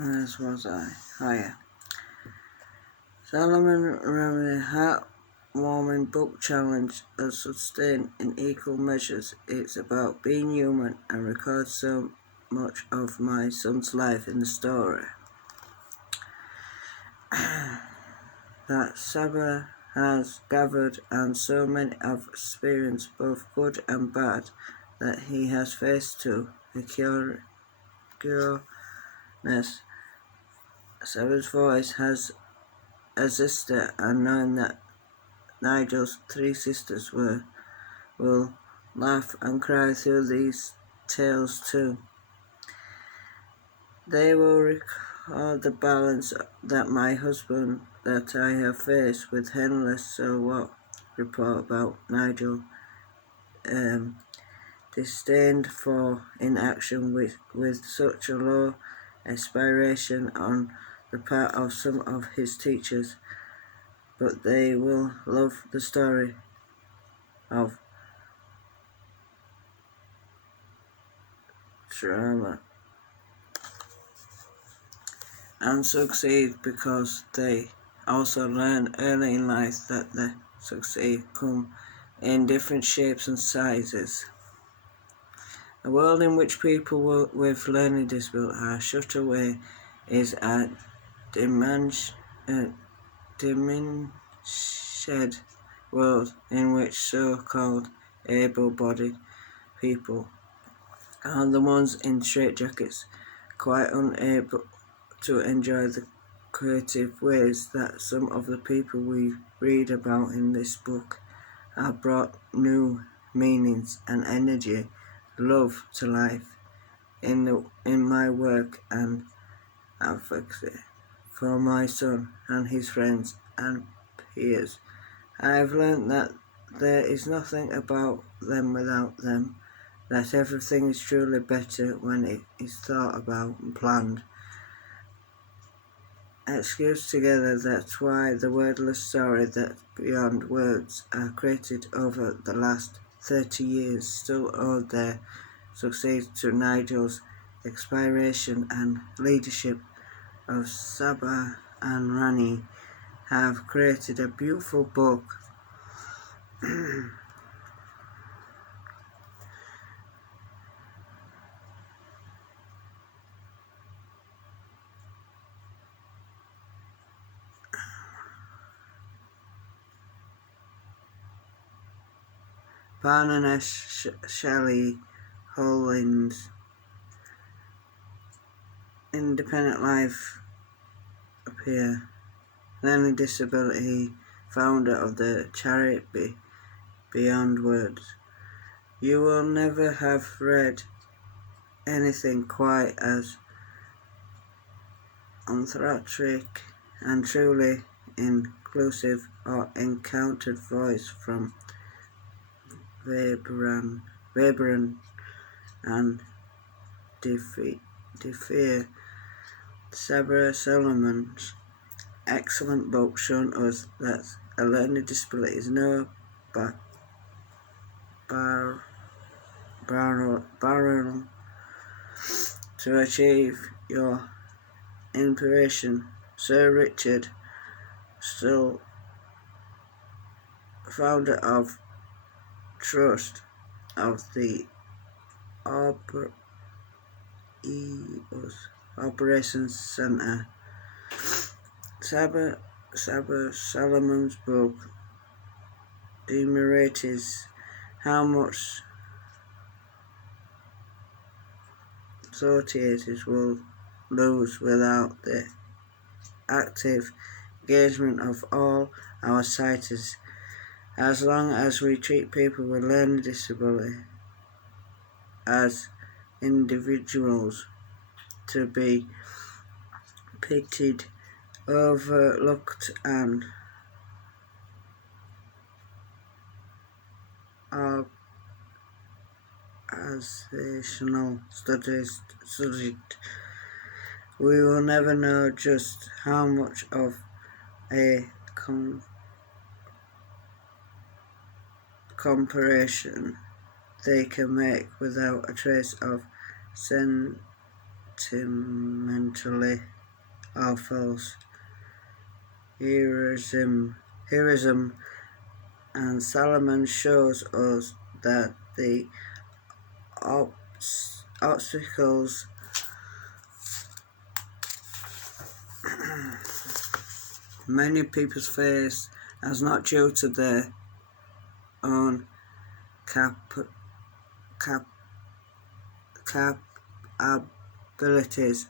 As was I. Higher. Solomon Remedy heartwarming book challenge is sustained in equal measures. It's about being human and records so much of my son's life in the story. That Sapphire has gathered, and so many have experienced both good and bad that he has faced to the cureness. Sapphire's voice has a sister, and knowing that Nigel's three sisters will laugh and cry through these tales too. They will record the balance that my husband that I have faced with endless so what report about Nigel disdained for inaction with such a low aspiration on the part of some of his teachers, but they will love the story of drama and succeed because they also learn early in life that the succeed come in different shapes and sizes. A world in which people with learning disabilities are shut away is a diminished world in which so-called able-bodied people are the ones in straitjackets, quite unable to enjoy the creative ways that some of the people we read about in this book have brought new meanings and energy, love to life in my work and advocacy for my son and his friends and peers. I have learned that there is nothing about them without them, that everything is truly better when it is thought about and planned. Excused together, that's why the wordless story that beyond words are created over the last 30 years still owe their success to Nigel's inspiration and leadership of Saba and Rani have created a beautiful book. Barnett Shelley Hollins Independent Life appear. Learning disability, founder of the charity Beyond Words. You will never have read anything quite as anthropomorphic and truly inclusive or encountered voice from vibrant and defier. Sabra Solomon's excellent book shown us that a learning disability is no barrier to achieve your inspiration. Sir Richard Still, founder of Trust of the Operations Center. Saba Solomon's book demonstrates how much societies will lose without the active engagement of all our societies. As long as we treat people with learning disability as individuals to be pitied, overlooked and organizational studied, we will never know just how much of a comparison they can make without a trace of sentimentally or false. Heroism, and Solomon shows us that the obstacles many people face as not due to their own capabilities,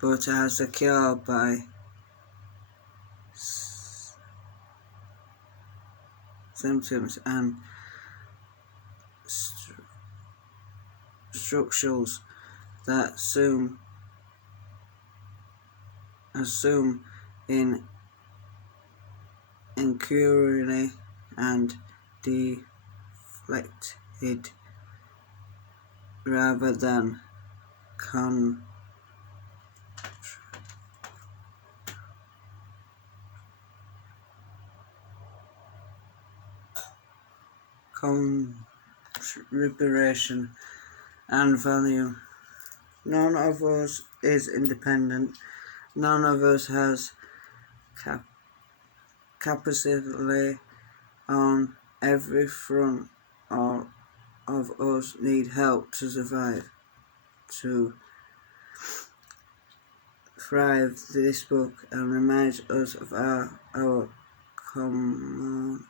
but are secured by symptoms and structures that assume in inquiry and deflected rather than contribution and value. None of us is independent. None of us has capacity on every front. All of us need help to survive, to thrive. This book and reminds us of our common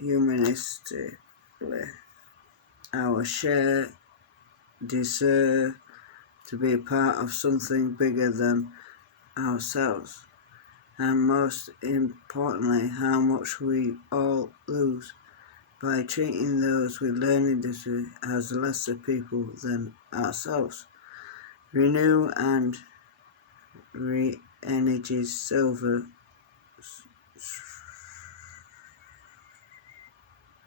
humanistically, our shared desire to be a part of something bigger than ourselves, and most importantly, how much we all lose by treating those with learning disability as lesser people than ourselves. Renew and re-energize silver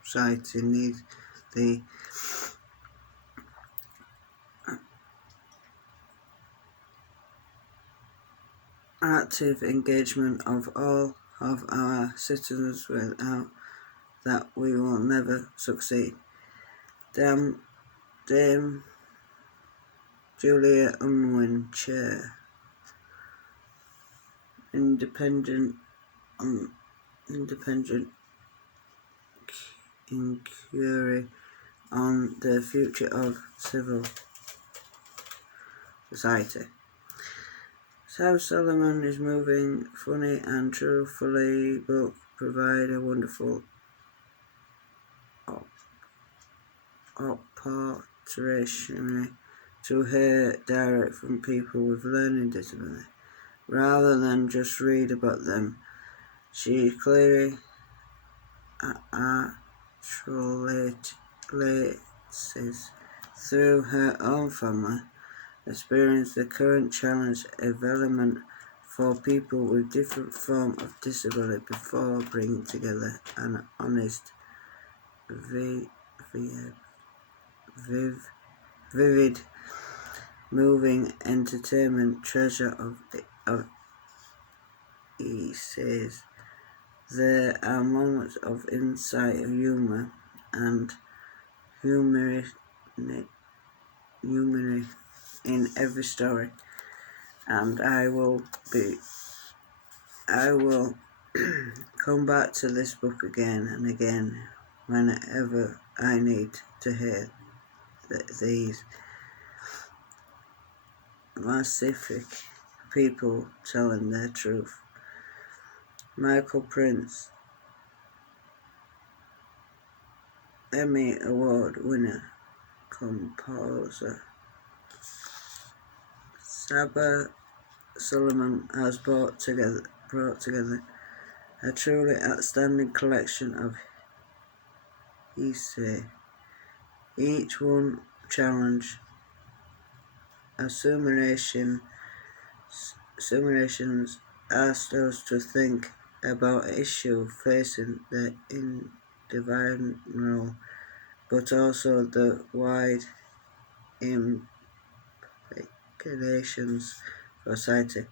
society needs the active engagement of all of our citizens. Without that we will never succeed. Dame Julia Unwin, Chair, Independent Inquiry on the Future of Civil Society. How Solomon is moving, funny and truthfully book provide a wonderful opportunity to hear direct from people with learning disability, rather than just read about them. She clearly articulates through her own family experience the current challenge development for people with different forms of disability before bringing together an honest, vivid, moving entertainment treasure of he says. There are moments of insight, humour, and humor in every story, and I will come back to this book again and again whenever I need to hear these massive people telling their truth. Michael Prince, Emmy Award winner, composer. Sabah Solomon has brought together a truly outstanding collection of essays. Each one challenge assimilations asked us to think about issues facing the individual, but also the wide implications for society.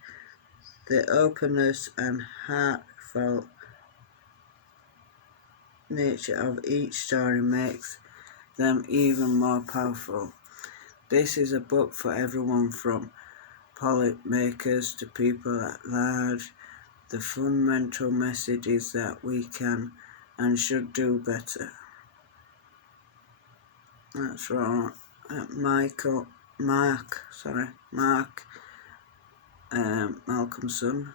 The openness and heartfelt nature of each story makes them even more powerful. This is a book for everyone from policymakers to people at large. The fundamental message is that we can and should do better. That's right. Mark, Malcolm's son.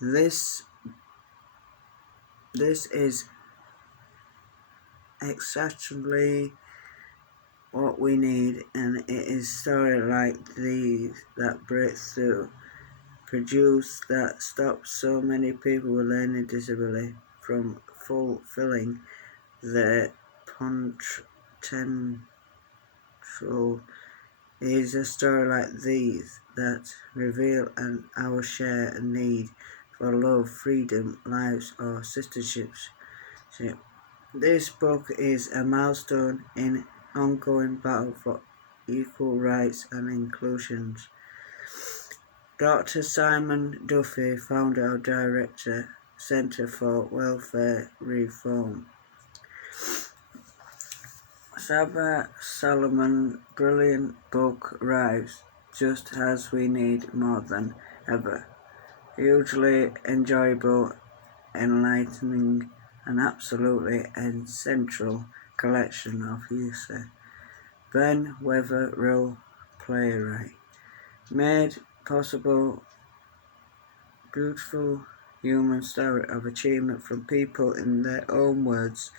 This is exactly what we need, and it is stories like these that break through, produce that stop so many people with learning disability from fulfilling their potential. It is a story like these that reveal our shared need for love, freedom, lives, or sisterships. This book is a milestone in ongoing battle for equal rights and inclusion. Dr. Simon Duffy, founder and director, Centre for Welfare Reform. Sabah Solomon's brilliant book arrives just as we need more than ever. Hugely enjoyable, enlightening, and absolutely essential collection of user Ben Wetherill playwright. Made possible beautiful human story of achievement from people in their own words,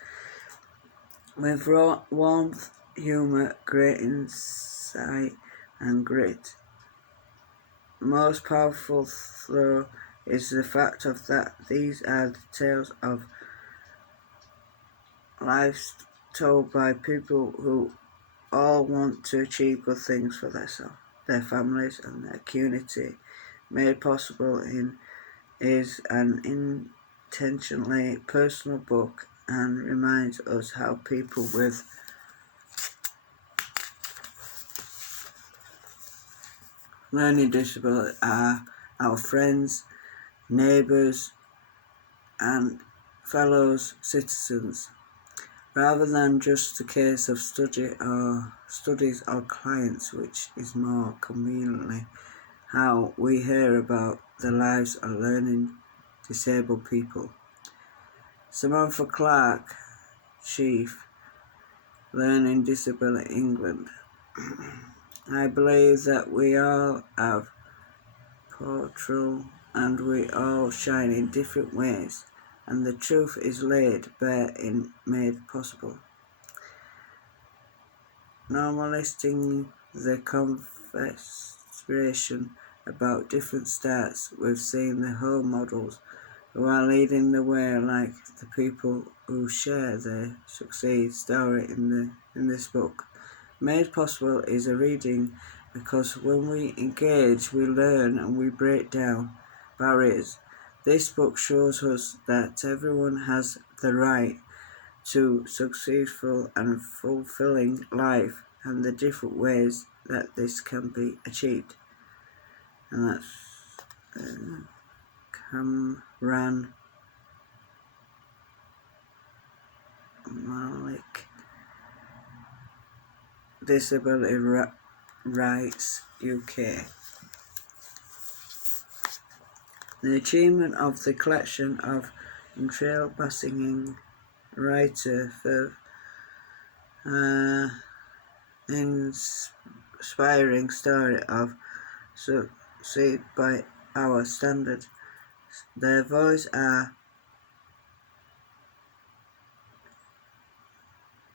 with warmth, humour, great insight and grit. Most powerful though is the fact of that these are the tales of lives told by people who all want to achieve good things for themselves, their families and their community. Made possible is an intentionally personal book and reminds us how people with learning disability are our friends, neighbours and fellow citizens, rather than just a case of studies or clients, which is more conveniently how we hear about the lives of learning disabled people. Samantha Clark, Chief, Learning Disability England. I believe that we all have potential and we all shine in different ways, and the truth is laid bare in Made Possible. Normalising the conversation about different starts with seeing the role models who are leading the way, like the people who share their success story in this book. Made Possible is a reading because when we engage, we learn and we break down barriers. This book shows us that everyone has the right to successful and fulfilling life and the different ways that this can be achieved. And that's Cameron Malik, Disability Rights UK. The achievement of the collection of trailblazing writer for inspiring story of succeed by our standard. Their voice are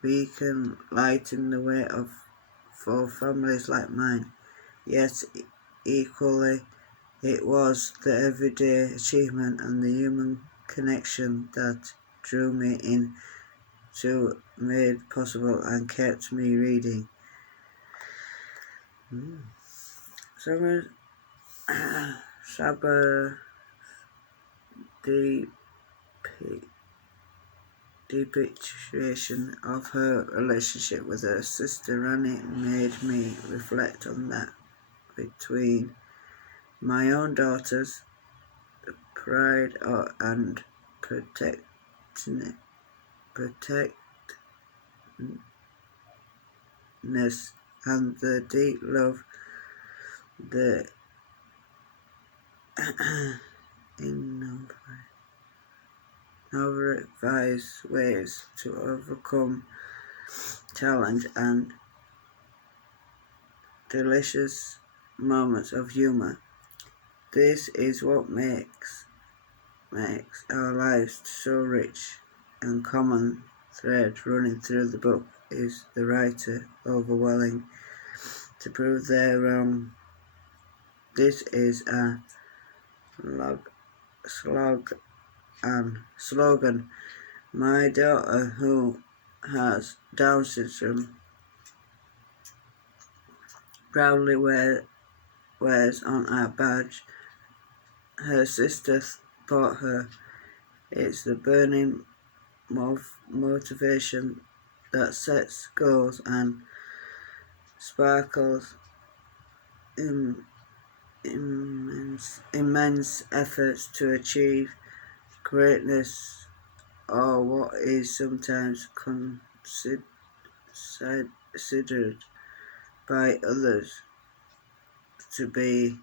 beacon light in the way of for families like mine. Yet equally it was the everyday achievement and the human connection that drew me in to Made Possible and kept me reading. Sabah depiction of her relationship with her sister Rani made me reflect on that between my own daughters, the pride and protectiveness, and the deep love, the innovative ways to overcome challenge, and delicious moments of humour. This is what makes our lives so rich, and common thread running through the book is the writer overwhelming to prove they're wrong. This is a slogan. My daughter, who has Down syndrome, proudly wears on her badge. Her sister taught her. It's the burning motivation that sets goals and sparkles in immense efforts to achieve greatness, or what is sometimes considered by others to be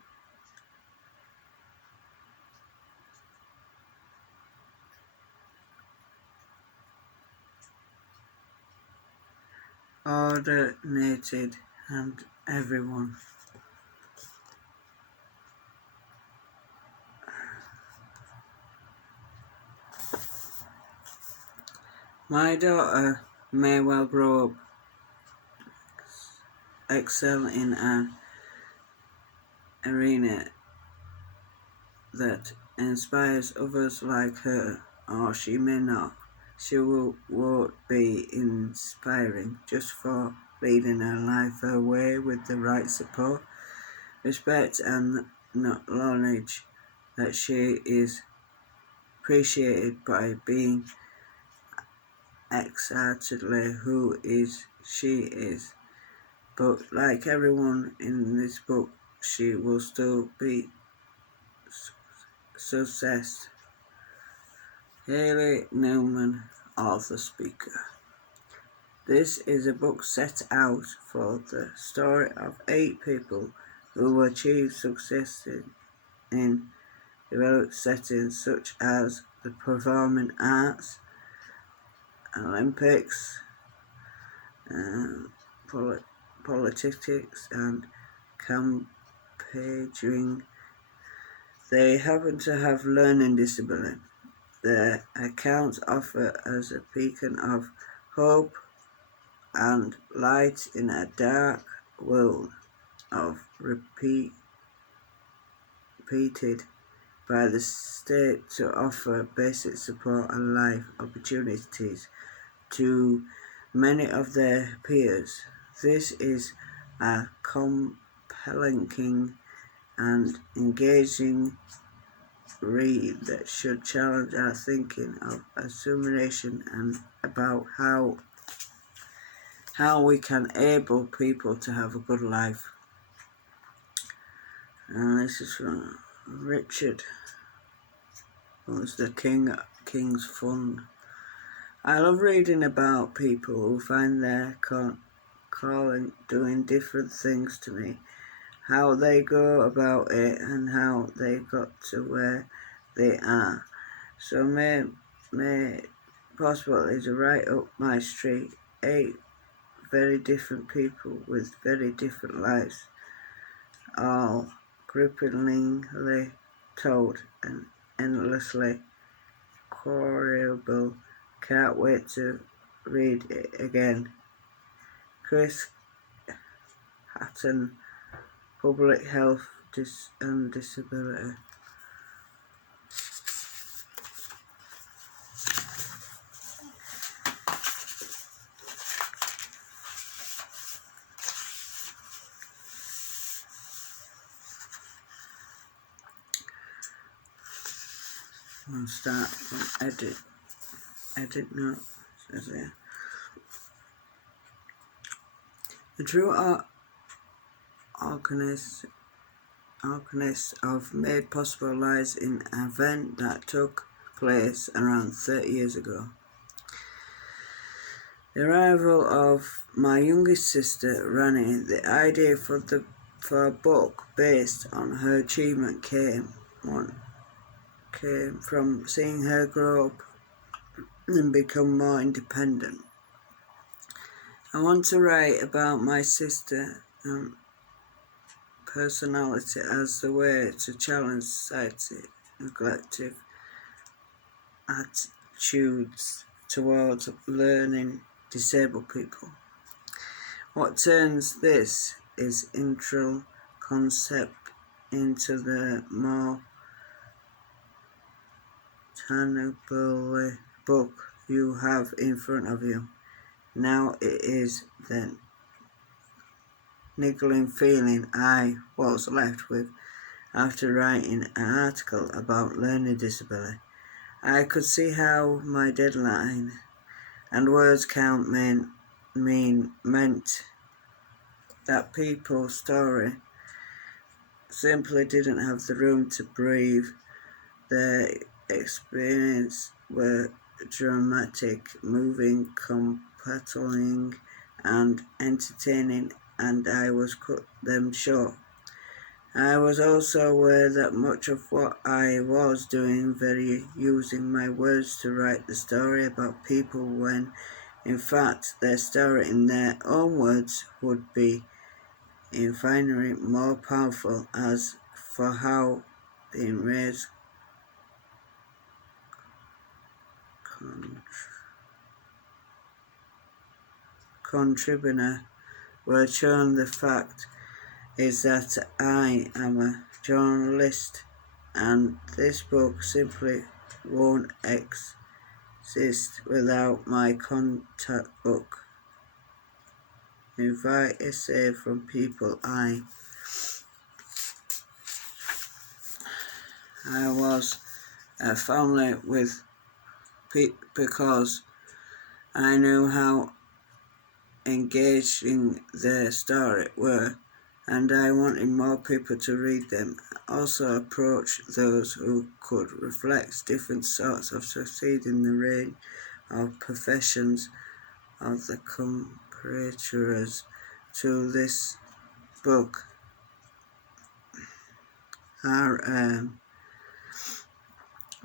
ordinated and everyone. My daughter may well grow up, excel in an arena that inspires others like her, or she may not. She won't be inspiring just for leading her life her way with the right support, respect, and knowledge that she is appreciated by being excitedly who she is. But like everyone in this book, she will still be success. Haley Newman, author speaker. This is a book set out for the story of 8 people who achieve success in developed settings such as the performing arts, Olympics, politics, and campaigning. They happen to have learning disability. Their accounts offer us a beacon of hope and light in a dark world of repeated by the state to offer basic support and life opportunities to many of their peers. This is a compelling and engaging read that should challenge our thinking of assimilation and about how we can enable people to have a good life. And this is from Richard, who's the King's Fund. I love reading about people who find their calling doing different things to me, how they go about it and how they got to where they are. So may possible is right up my street. 8 very different people with very different lives, all gripplingly told and endlessly quotable. Can't wait to read it again. Chris Hatton, Public Health and Disability. We'll start from edit note, says here. The true organist organists have made possible lies in an event that took place around 30 years ago. The arrival of my youngest sister, Rani, the idea for a book based on her achievement came from seeing her grow up and become more independent. I want to write about my sister and personality as the way to challenge society neglective attitudes towards learning disabled people. What turns this is intro concept into the more tangible book you have in front of you. Now it is the niggling feeling I was left with after writing an article about learning disability. I could see how my deadline and words count meant that people's story simply didn't have the room to breathe. Their experience were dramatic, moving, compelling, and entertaining, and I was cut them short. I was also aware that much of what I was doing very using my words to write the story about people when in fact their story in their own words would be infinitely more powerful. As for how being raised contributor were shown, the fact is that I am a journalist and this book simply won't exist without my contact book. Invite essay from people I was a family with because I knew how engaging their story were, and I wanted more people to read them. Also approach those who could reflect different sorts of succeed in the range of professions of the comparators to this book are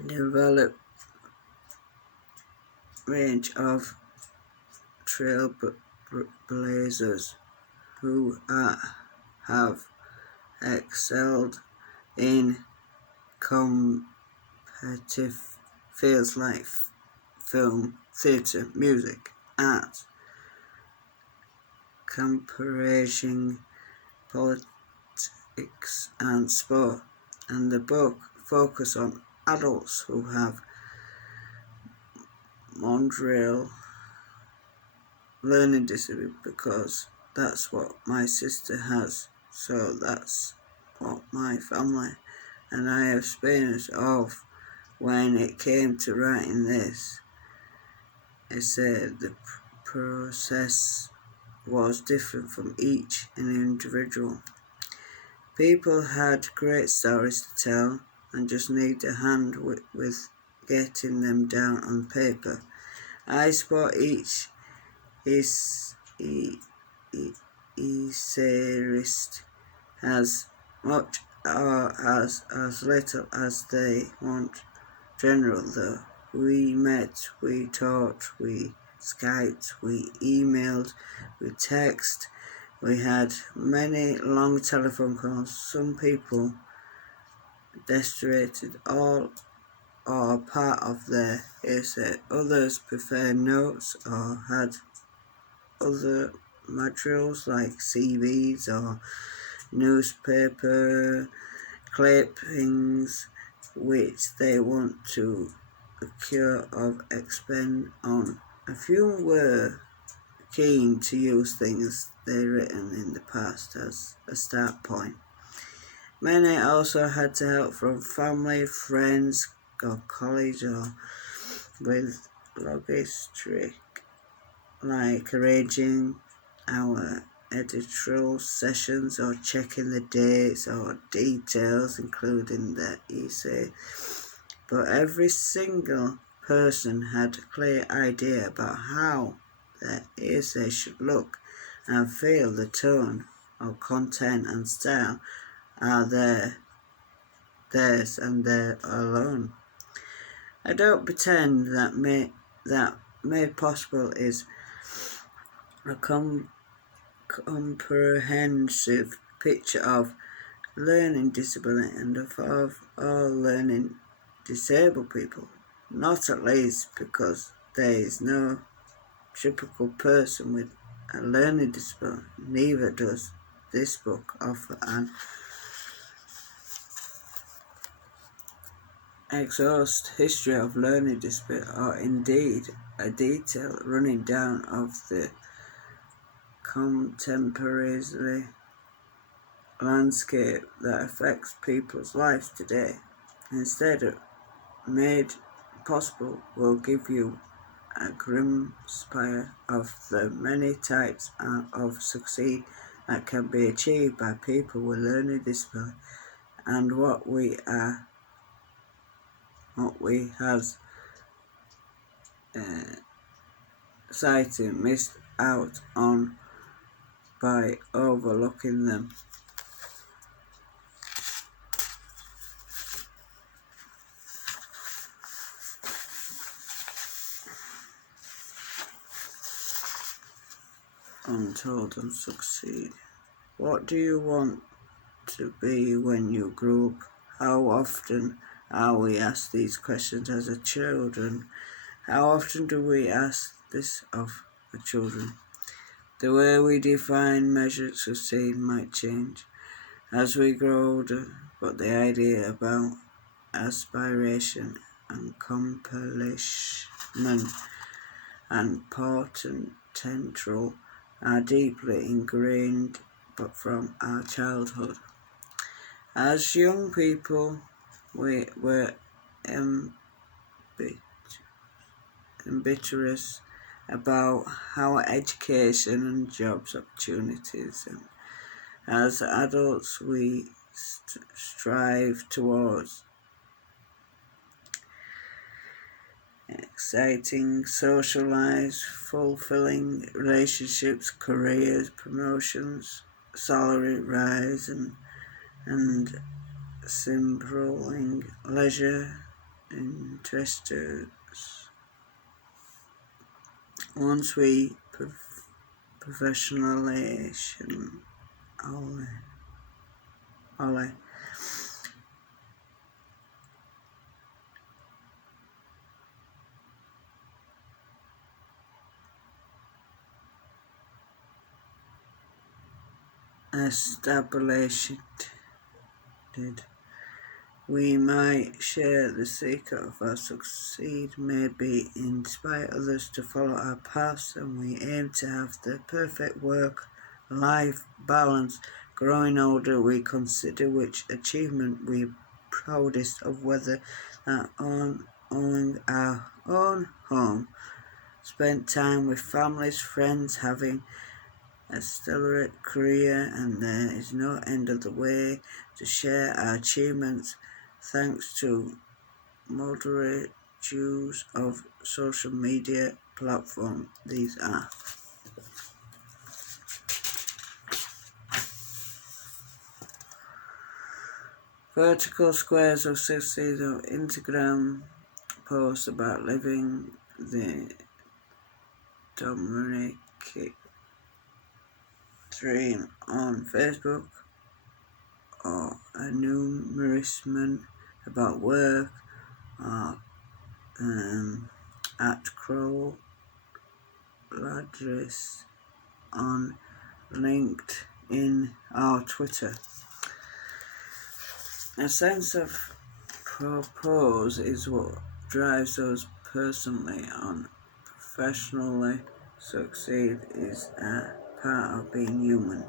developed range of trailblazers who have excelled in competitive fields like film, theatre, music, art, comparison, politics and sport, and the book focus on adults who have Montreal learning disability because that's what my sister has, so that's what my family and I have experience of. When it came to writing this essay, the process was different from each individual. People had great stories to tell and just need a hand with getting them down on paper. I support each essayist as much or as little as they want. General though, we met, we talked, we Skyped, we emailed, we texted, we had many long telephone calls. Some people demonstrated all or part of their essay, others preferred notes or had other materials like CVs or newspaper clippings which they want to procure or expend on. A few were keen to use things they'd written in the past as a start point. Many also had to help from family, friends, or colleagues, or with logistic, like arranging our editorial sessions or checking the dates or details, including the essay. But every single person had a clear idea about how the essay should look and feel. The tone of content and style are theirs and theirs alone. I don't pretend that made possible is a comprehensive picture of learning disability and of all learning disabled people, not at least because there is no typical person with a learning disability. Neither does this book offer an exhaustive history of learning disability or indeed a detailed running down of the contemporary landscape that affects people's lives today. Instead, made possible will give you a glimpse of the many types of succeed that can be achieved by people with learning disability and what we has society missed out on by overlooking them. Untold and succeed. What do you want to be when you grow up? How often are we asked these questions as a children? How often do we ask this of the children? The way we define, measure, succeed might change as we grow older, but the idea about aspiration and accomplishment and potential are deeply ingrained but from our childhood. As young people, we were ambitious about our education and jobs opportunities, and as adults we strive towards exciting social lives, fulfilling relationships, careers, promotions, salary rise, and simpling leisure interests. Once we professionalization Ollie. Established, we might share the secret of our succeed, maybe inspire others to follow our paths, and we aim to have the perfect work-life balance. Growing older, we consider which achievement we're proudest of, whether that owning our own home, spent time with families, friends, having a stellar career, and there is no end of the way to share our achievements thanks to moderate use of social media platforms. These are vertical squares of success of Instagram posts about living the Dominic dream on Facebook, or a numeration about work, or at Crow Ladris on LinkedIn or Twitter. A sense of purpose is what drives us personally on. Professionally, succeed is a part of being human.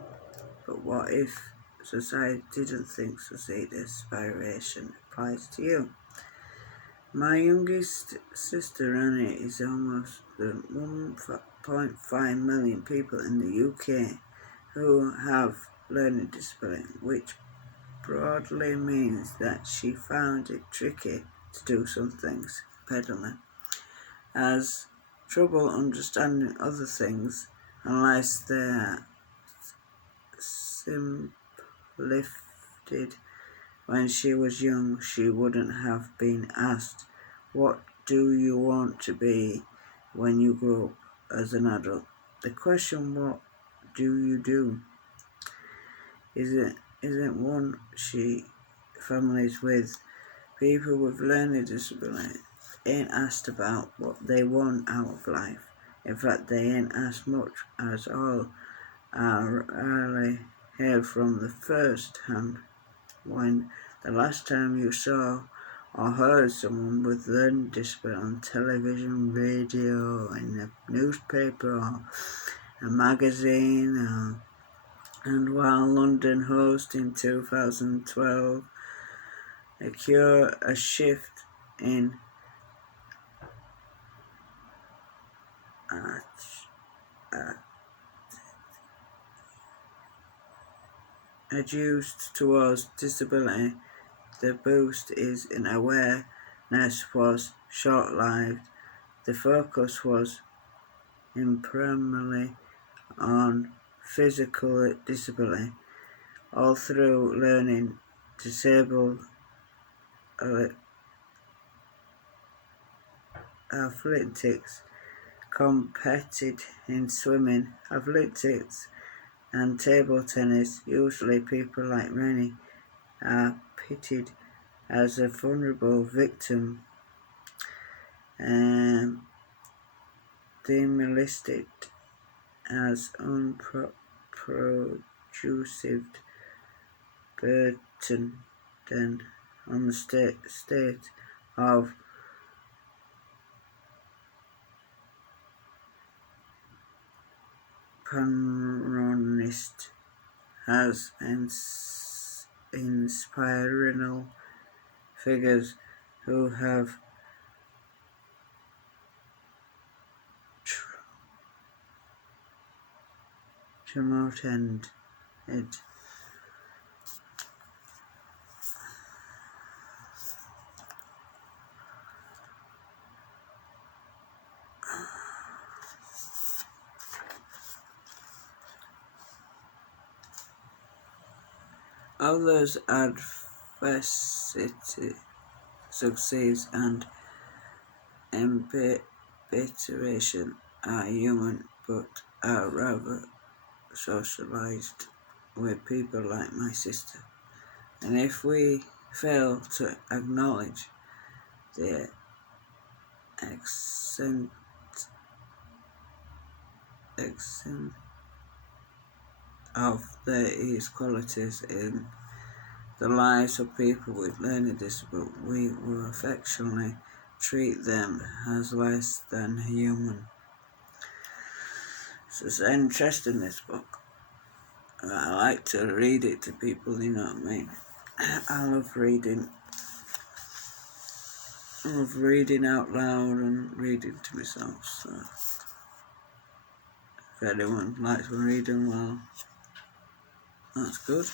But what if society didn't think succeed aspiration applies to you? My youngest sister Annie is almost the 1.5 million people in the UK who have learning disability, which broadly means that she found it tricky to do some things, pedaling, has trouble understanding other things unless they're simplified. When she was young, she wouldn't have been asked, "What do you want to be when you grow up?" as an adult. The question, "What do you do?" isn't one families with people with learning disability ain't asked about what they want out of life. In fact, they ain't asked much, as all are rarely heard from the first hand. When the last time you saw or heard someone with learning disability on television, radio, in a newspaper or a magazine, and while London host in 2012 occurred a shift in adduced towards disability, the boost in awareness was short-lived. The focus was primarily on physical disability. All through learning, disabled athletics competed in swimming, athletics, and table tennis. Usually people like Rennie are pitted as a vulnerable victim, demolished as unproductive burden on the state of panronist as inspirational figures who have promoted others' adversity, success, and embitteration are human, but are rather socialized with people like my sister. And if we fail to acknowledge the extent of these qualities in the lives of people with learning disability, we will affectionately treat them as less than human. So it's interesting, this book. I like to read it to people, you know what I mean? I love reading out loud and reading to myself. So if anyone likes reading, well, that's good.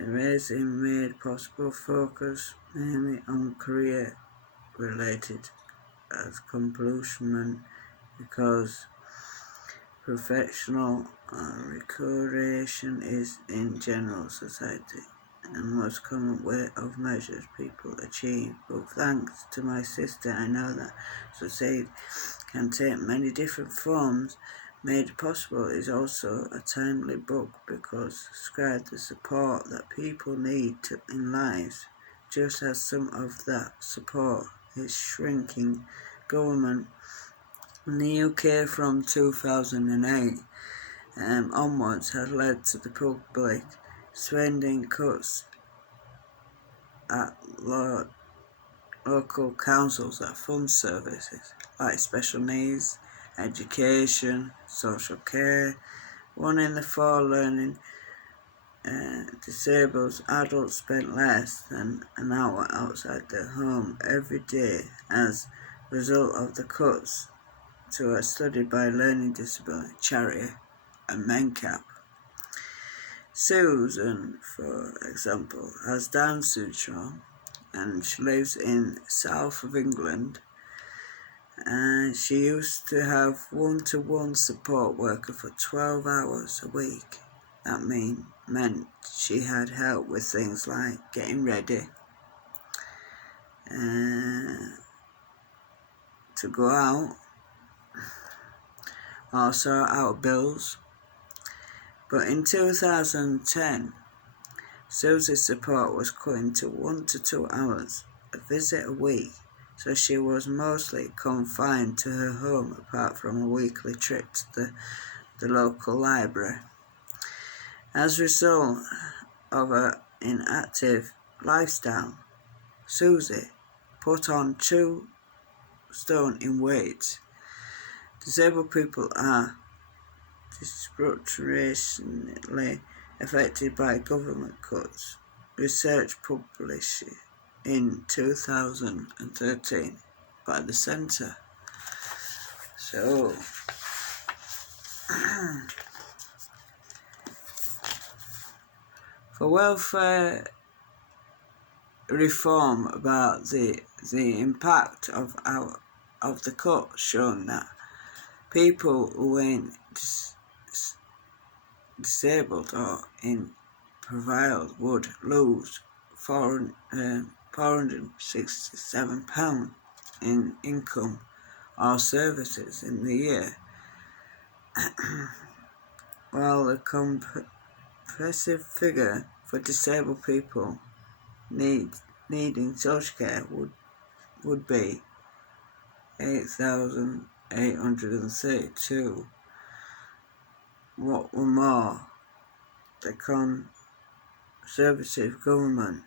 Erasing made possible focus mainly on career-related accomplishment because professional recreation is in general society and most common way of measures people achieve. But thanks to my sister, I know that society can take many different forms. Made Possible is also a timely book because describes the support that people need in lives, just as some of that support is shrinking. Government in the UK from 2008 onwards has led to the public spending cuts at local councils that fund services like special needs, education, social care. 1 in 4 learning disabled adults spend less than an hour outside their home every day as a result of the cuts. to a study by learning disability charity and MENCAP. Susan, for example, has Down syndrome and she lives in south of England, and she used to have one-to-one support worker for 12 hours a week. That meant she had help with things like getting ready, to go out, or sort out bills. But in 2010, Susie's support was cut to 1 to 2 hours a visit a week, so she was mostly confined to her home apart from a weekly trip to the local library. As a result of her inactive lifestyle, Susie put on 2 stone in weight. Disabled people are disproportionately affected by government cuts. Research published in 2013 by the Centre. So, for welfare reform, about the impact of the cut shown that people who ain't disabled or in prevailed would lose £467 in income or services in the year, while the comprehensive figure for disabled people needing social care would be 8,832. What were more, the Conservative government's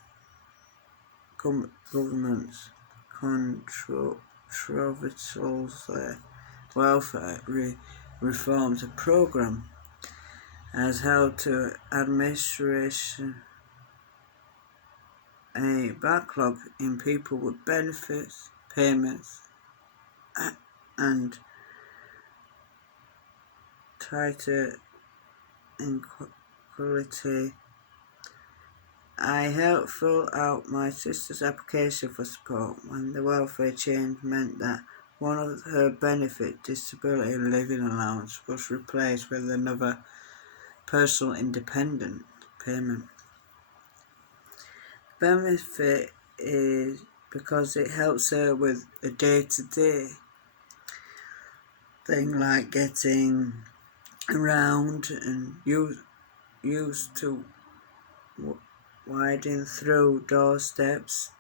controversial welfare reforms programme has held to administration a backlog in people with benefits, payments, and tighter inequality. I helped fill out my sister's application for support when the welfare change meant that one of her benefit, disability living allowance, was replaced with another personal independent payment. Benefit is because it helps her with a day-to-day thing like getting around and used to wading through doorsteps,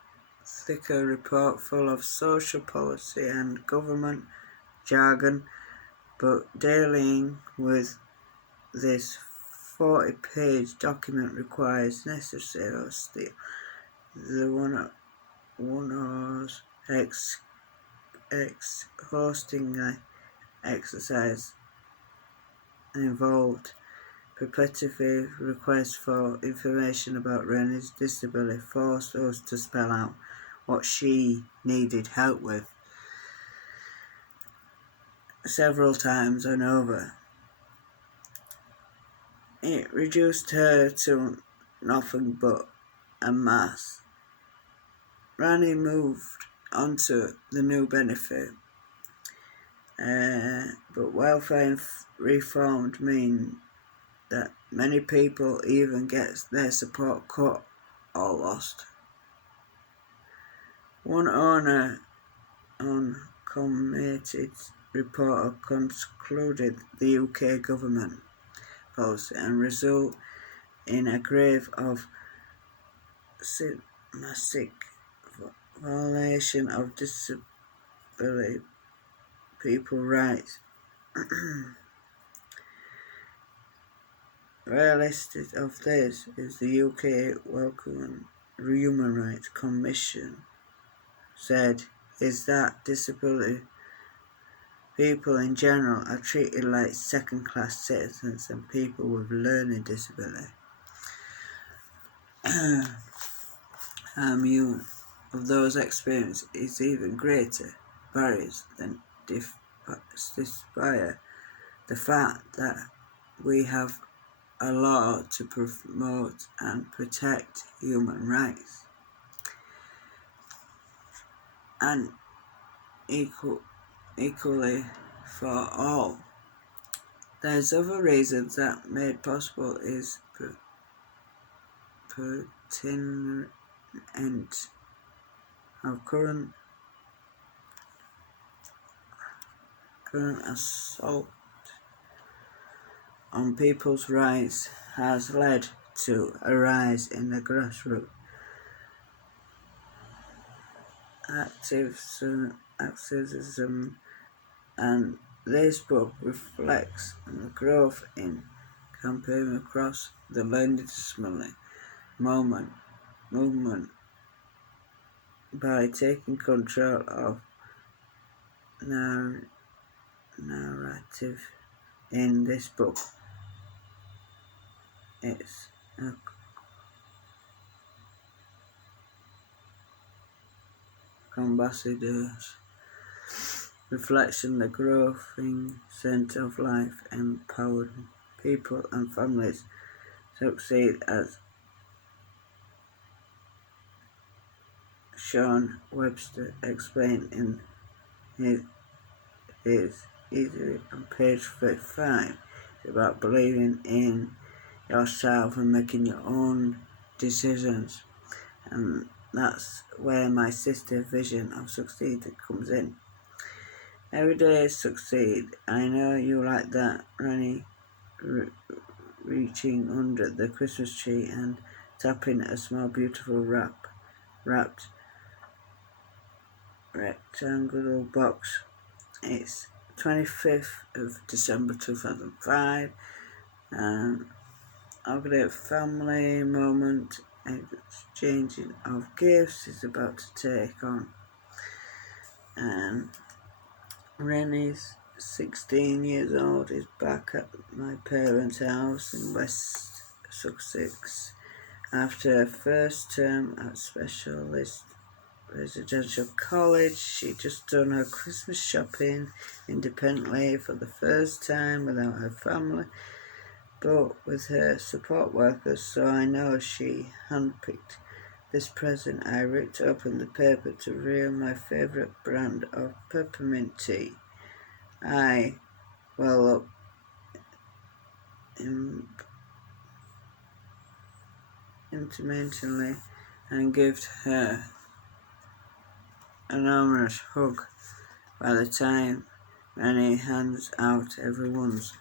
thicker report full of social policy and government jargon, but dealing with this 40-page document requires necessarily the one-hour's hosting exercise involved repetitive requests for information about Rennie's disability, forced us to spell out what she needed help with several times and over. It reduced her to nothing but a mass. Rennie moved onto the new benefit, but welfare reform mean that many people even get their support cut or lost. One owner uncommitted reporter concluded the UK government policy and result in a grave of systematic violation of disability people's rights. Realistic of this is the UK Human Rights Commission said is that disability people in general are treated like second-class citizens and people with learning disability of those experiences is even greater barriers than despite the fact that we have a law to promote and protect human rights and equally for all. There's other reasons that made possible is pertinent of current assault on people's rights has led to a rise in the grassroots activism, and this book reflects on the growth in campaign across the legislative movement by taking control of narrative. In this book, it's a ambassadors reflection the growing sense of life, empowering people and families succeed, as Sean Webster explained in his essay on page 35. It's about believing in yourself and making your own decisions, and that's where my sister vision of succeeding comes in. Every day succeed. I know you like that, Rennie, reaching under the Christmas tree and tapping a small beautiful wrapped rectangular box. It's 25th of December 2005, and our great family moment exchanging of gifts is about to take on, and Rennie's 16 years old is back at my parents' house in West Sussex after a first term at specialist residential college. She just done her Christmas shopping independently for the first time without her family, but with her support workers, so I know she handpicked this present. I ripped open the paper to reveal my favourite brand of peppermint tea. I well up intimately and gave her an enormous hug. By the time Rennie hands out everyone's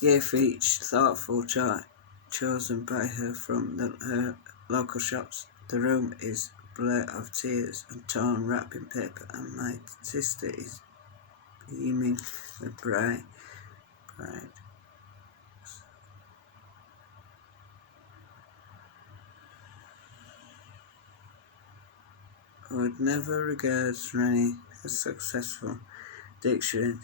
gift, each thoughtful chosen by her from her local shops, the room is a blur of tears and torn wrapping paper, and my sister is beaming with pride. I would never regard Rennie as successful. Dictionary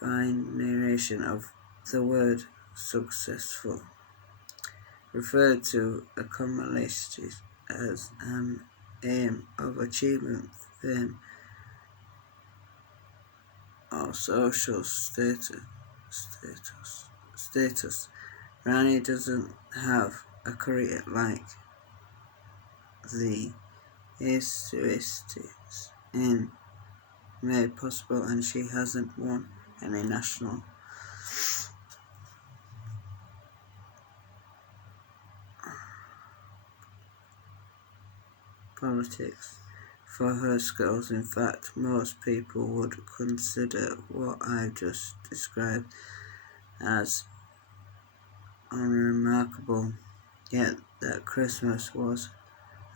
definition of the word successful referred to accomplishment as an aim of achievement, fame, or social status. Rani doesn't have a career like the historians in made possible, and she hasn't won any national politics for her skills. In fact, most people would consider what I've just described as unremarkable, yet that Christmas was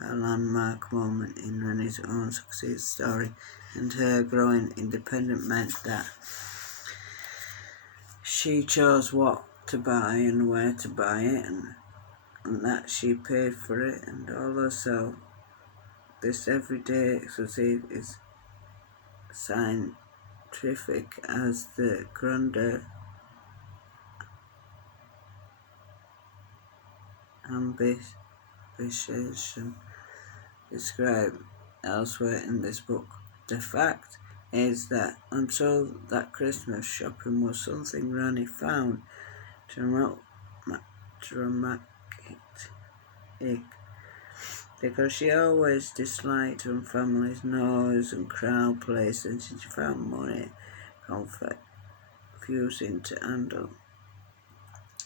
a landmark moment in Rennie's own success story, and her growing independence meant that she chose what to buy and where to buy it, and that she paid for it, and all herself. This everyday success is scientific as the grander ambition described elsewhere in this book. The fact is that I'm told that Christmas shopping was something Granny found dramatic because she always disliked when families noise and crowd places, and she found money confusing to handle.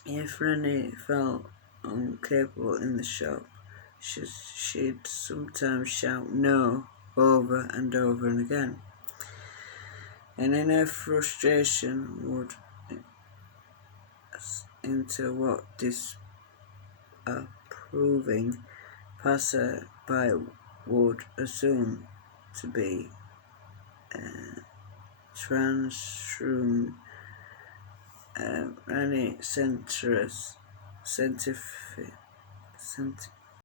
If Rennie felt incapable in the shop, she'd sometimes shout no over and over and again, and in her frustration would into what disapproving passer-by would assume to be transhuman scientific